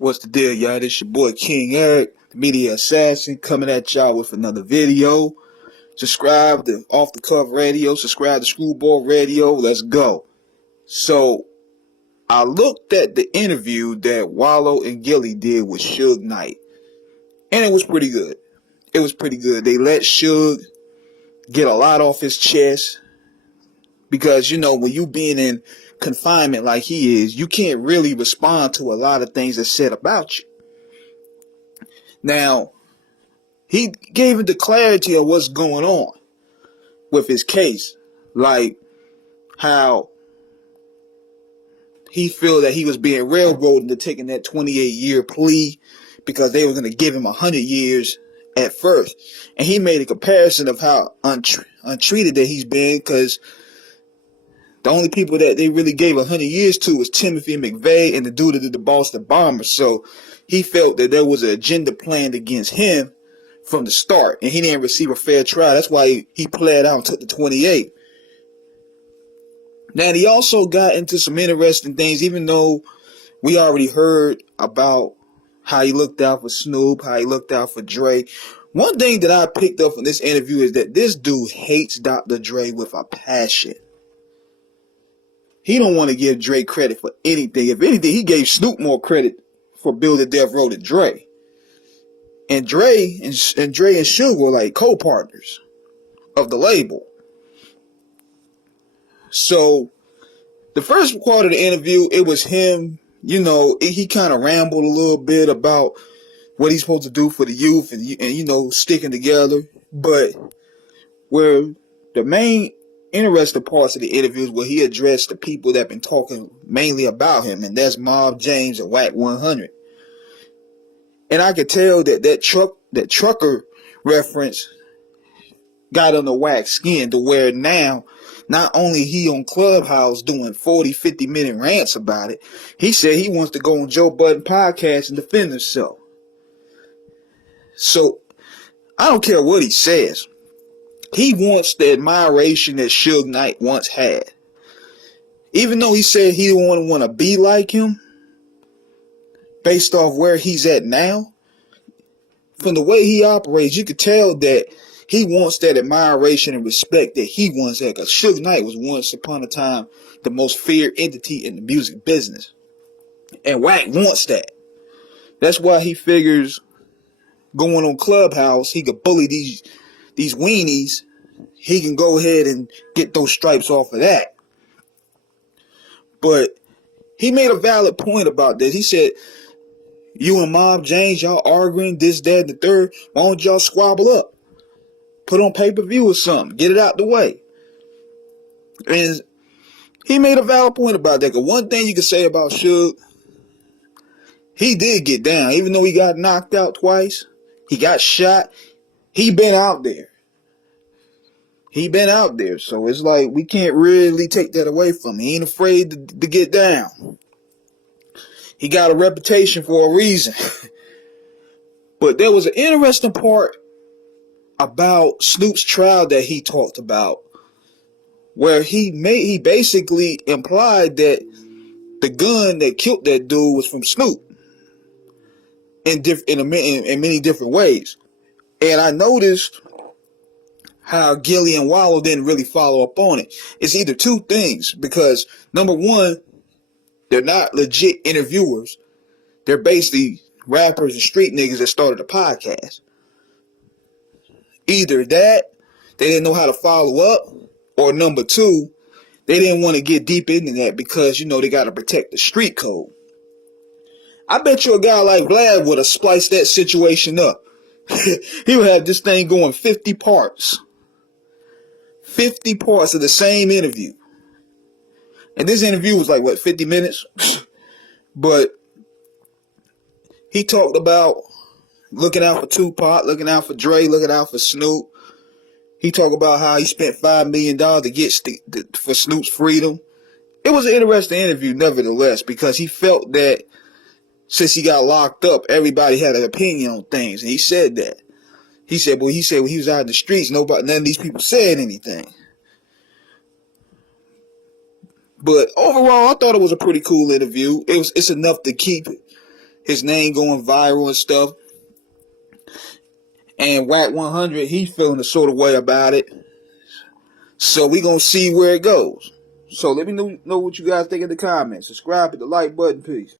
What's the deal, y'all? This your boy King Eric, the Media Assassin, coming at y'all with another video. Subscribe to Off the Cuff Radio, subscribe to Screwball Radio, let's go. So, I looked at the interview that Wallow and Gilly did with Suge Knight, and it was pretty good. It was pretty good. They let Suge get a lot off his chest, because, when you being in confinement like he is, you can't really respond to a lot of things that's said about you. Now, he gave him the clarity of what's going on with his case. Like how he feel that he was being railroaded into taking that 28-year plea because they were going to give him 100 years at first. And he made a comparison of how untreated that he's been, because the only people that they really gave 100 years to was Timothy McVeigh and the dude that did the Boston Bombers. So he felt that there was an agenda planned against him from the start, and he didn't receive a fair trial. That's why he pled out and took the 28. Now, he also got into some interesting things, even though we already heard about how he looked out for Snoop, how he looked out for Dre. One thing that I picked up from this interview is that this dude hates Dr. Dre with a passion. He don't want to give Dre credit for anything. If anything, he gave Snoop more credit for building Death Row than Dre. And Dre and Suge were like co-partners of the label. So the first part of the interview, it was him, he kind of rambled a little bit about what he's supposed to do for the youth and sticking together. But where the main interesting parts of the interview is where he addressed the people that have been talking mainly about him, and that's Mob James and Whack 100. And I could tell that trucker reference got under Whack's skin, to where now, not only he on Clubhouse doing 40, 50-minute rants about it, he said he wants to go on Joe Budden podcast and defend himself. So, I don't care what he says. He wants the admiration that Suge Knight once had. Even though he said he don't want to be like him, based off where he's at now, from the way he operates, you could tell that he wants that admiration and respect that he once had. Because Suge Knight was once upon a time the most feared entity in the music business. And Wack wants that. That's why he figures going on Clubhouse, he could bully these weenies. He can go ahead and get those stripes off of that. But he made a valid point about this. He said, you and Mob James, y'all arguing this, that, and the third. Why don't y'all squabble up? Put on pay-per-view or something. Get it out the way. And he made a valid point about that. Because one thing you can say about Suge, he did get down. Even though he got knocked out twice, he got shot, he been out there. So it's like we can't really take that away from him. He ain't afraid to get down. He got a reputation for a reason. But there was an interesting part about Snoop's trial that he talked about, where he basically implied that the gun that killed that dude was from Snoop in many different ways. And I noticed how Gilly and Wallow didn't really follow up on it. It's either two things, because number one, they're not legit interviewers. They're basically rappers and street niggas that started a podcast. Either that, they didn't know how to follow up, or number two, they didn't want to get deep into that because, they got to protect the street code. I bet you a guy like Vlad would have spliced that situation up. He would have this thing going 50 parts. 50 parts of the same interview. And this interview was like, 50 minutes? But he talked about looking out for Tupac, looking out for Dre, looking out for Snoop. He talked about how he spent $5 million to get for Snoop's freedom. It was an interesting interview, nevertheless, because he felt that since he got locked up, everybody had an opinion on things. And he said that. He said when he was out in the streets, none of these people said anything. But overall, I thought it was a pretty cool interview. It's enough to keep his name going viral and stuff. And Whack 100, he feeling a sort of way about it. So we gonna see where it goes. So let me know what you guys think in the comments. Subscribe, hit the like button. Peace.